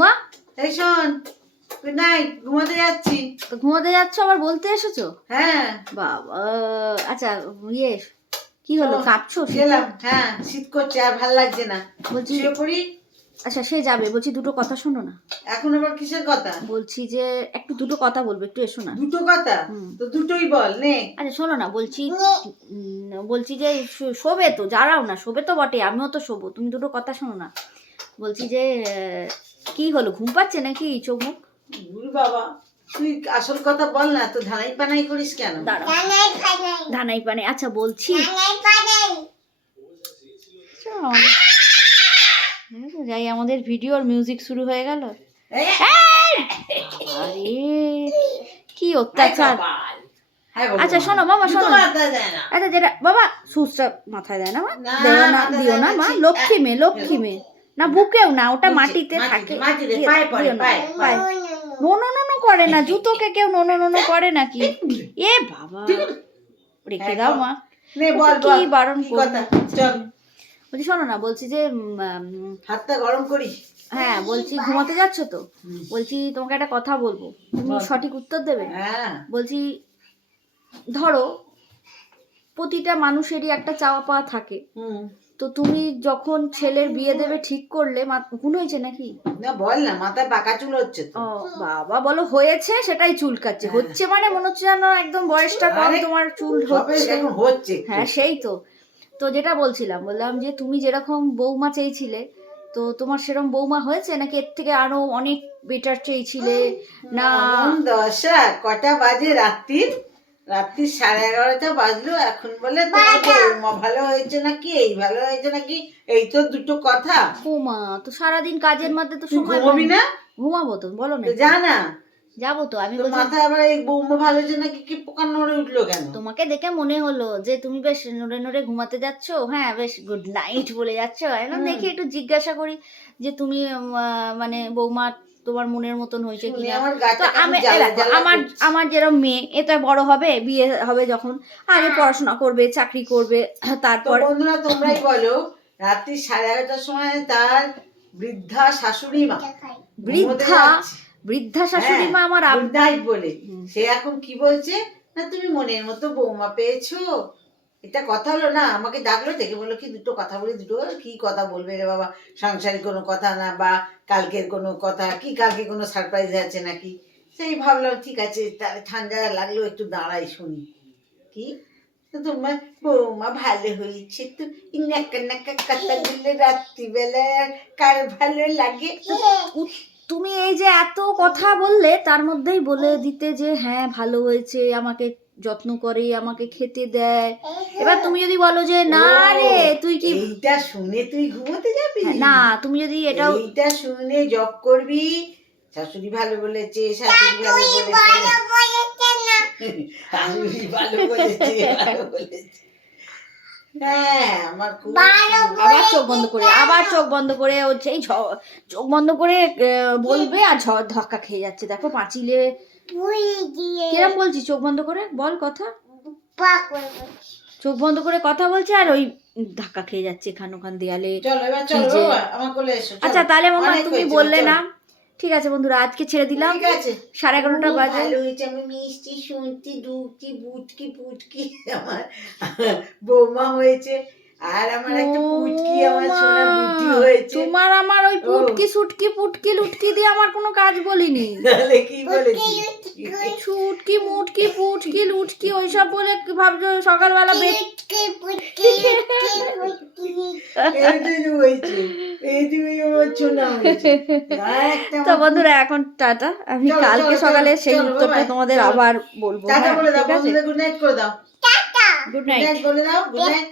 বৌমা এই শোন, গুড নাইট, ঘুমাতে যাচ্ছি। তো ঘুমাতে যাচ্ছ আবার বলতে এসেছো? হ্যাঁ বাবা, আচ্ছা ইয়ে কি হলো, কাঁপছো? গেলাম। হ্যাঁ, শীত করছে আর ভাল লাগছে না, বলছি শুয়ে পড়ি। আচ্ছা সে যাবে, বলছি দুটো কথা শোনো না। এখন আবার কিসের কথা? বলছি যে একটু দুটো কথা বলবো, একটু এসো না। দুটো কথা? তো দুটোই বল নে। আচ্ছা শোনো না, বলছি বলছি যে শোবে তো, যারাও না শোবে তো বটে, আমিও তো শোবো, তুমি দুটো কথা শোনো না। বলছি যে কি হলো, ঘুম পাচ্ছে নাকি চোখ মুখ? বাবা, তুই আসল কথা বল না, তো ধানাই পানাই করিস কেন? ধানাই পানে। আচ্ছা বলছি যাই, আমাদের ভিডিওর মিউজিক শুরু হয়ে গেল। আরে কি অত্যাচার। আচ্ছা শোনো মামা, শোনো, আচ্ছা যেটা বাবা সুচটা মাথায় দেয় না, মা দেও না, দিও না মা, লক্ষ্মী মেয়ে, লক্ষ্মী মেয়ে না, বুকেও না, ওটা মাটিতে থাকে। নোনো নোনো করে না, জুতোকে কেউ নোনো নোনো করে নাকি? এ বাবা, রেখে দাও মা, কি বারণ করবে। বলছি শোনো না, বলছি যে হাতটা গরম করিস। হ্যাঁ বলছি ঘুমাতে যাচ্ছ তো, বলছি তোমাকে একটা কথা বলবো, তুমি সঠিক উত্তর দেবে। বলছি ধরো প্রতিটা মানুষেরই একটা চাওয়া পাওয়া থাকে, তো তুমি যখন ছেলের বিয়ে দেবে ঠিক করলে, ভুল হয়েছে নাকি? না বল না, মাথায় পাকা চুল হচ্ছে তো। ও বাবা, বলো হয়েছে সেটাই চুলকাচ্ছে, হচ্ছে মানে মনে হচ্ছে যেন একদম বয়সটা কম, তোমার চুল হচ্ছে। হ্যাঁ সেই তো। তো যেটা বললাম যে তুমি যেরকম বৌমা চেয়েছিলে, তো তোমার সেরকম বৌমা হয়েছে নাকি এর থেকে আরো অনেক বেটার চেয়েছিলে? না দশা কটা বাজে? রাত্রি 11:30 বাজলো, এখন বলে তোমার বৌমা ভালো হয়েছে নাকি, এই ভালো হয়েছে নাকি, এই তো দুটো কথা। বৌমা তো সারাদিন কাজের মধ্যে তো সময় ঘুমাবি না? ঘুমাবো তো, বলো না যা না, যাবো তো। আমি মাথায় আবার এই বৌমা ভালো হয়েছে নাকি কি পোকা নড়ে উঠলো কেন? তোমাকে দেখে মনে হলো যে তুমি বেশ নড়ে নড়ে ঘুমাতে যাচ্ছ, হ্যাঁ বেশ গুড নাইট বলে যাচ্ছ, দেখি একটু জিজ্ঞাসা করি যে তুমি মানে বৌমা তোমার মনের মতন হয়েছে কিনা। তো আমার যেরকম মেয়ে, এটা বড় হবে, বিয়ে হবে যখন, আগে পড়াশোনা করবে, চাকরি করবে, তারপর বন্ধুরা তোমরাই বলো, রাত্রি 11:30টার সময় তার বৃদ্ধা শাশুড়ি মা, বৃদ্ধা শাশুড়ি মা আমার আবদার বলে, সে এখন কি বলছে না, তুমি মনের মতো বৌমা পেয়েছো, এটা কথা হলো না। আমাকে ডাকলো, দেখে বললো কি দুটো কথা বলি। দুটো কি কথা বলবে রে বাবা, সাংসারিক কোনো কথা না, বা কালকের কোনো কথা কি, কালকে কোনো সারপ্রাইজ আছে নাকি। সেই ভাবলাম ঠিক আছে, তাহলে ঠান্ডা লাগলো, একটু দাঁড়াই শুনি কি। তোমার বৌমা ভালো হয়েছে তো, নাকা নাকা কথা বললে রাত্রিবেলা কার ভালো লাগে? তুমি এই যে এত কথা বললে, তার মধ্যেই বলে দিতে যে হ্যাঁ ভালো হয়েছে, আমাকে যত্ন করে, আমাকে খেতে দেয়। এবার তুমি যদি বলো যে না রে তুই কি, এইটা শুনে তুই ঘুমোতে যাবি না, তুমি যদি এইটা শুনে জব করবি, শাশুড়ি ভালো বলেছে, শাশুড়ি ভালো বলেছে, ভালো বলেছে। হ্যাঁ, আমার খুব আবার চোখ বন্ধ করে হচ্ছে, এই চোখ বন্ধ করে বলবে, আর ধাক্কা খেয়ে যাচ্ছে। দেখো পাঁচিলে কিরম বলছি, চোখ বন্ধ করে বল কথা, চোখ বন্ধ করে কথা বলছে, আর ওই ধাক্কা খেয়ে যাচ্ছে এখান ওখান দেয়ালে। আচ্ছা তাহলে মামা তুমি বললে না, ঠিক আছে বন্ধুরা আজকে ছেড়ে দিলাম, 11:30 বাজে। আমি মিষ্টি শুনছি, দুধকি বুটকি পুটকি আমার বৌমা হয়েছে, আর আমার একটা পুটকি, আমার সোনা বুটি হয়েছে। তোমার আমার ওই পুটকি সুটকি পুটকি লুটকি দিয়ে আমার কোনো কাজ বলিনি। তাহলে কি বলেছি? ছুটকি মুটকি পুটকি লুটকি ওইসব বলে ভাবছো সকালবেলা তো বন্ধুরা এখন টাটা, আমি কালকে সকালে সেই উত্তরটা তোমাদের আবার বলবো। গুড নাইট করে দাও, গুড নাইট।